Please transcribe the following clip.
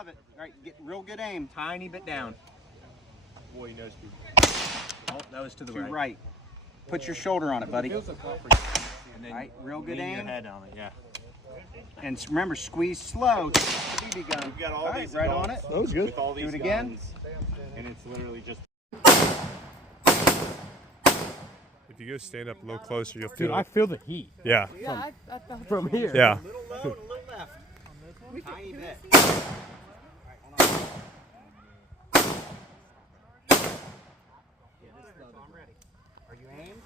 above it. All right, get real good aim. Tiny bit down. Boy, he knows people. Oh, that was to the To right. right. Put your shoulder on it, buddy. And then All right, real good lean aim. your head on it, yeah. And remember, squeeze slow. BB gun. We've got all right, these right adults on it. That was good. with all these Do it again. guns, and it's literally just. If you go stand up a little closer, you'll Dude, feel I it. feel the heat Yeah. from here. Yeah. A little low and a little left. Tiny bit. I'm ready. Are you aimed?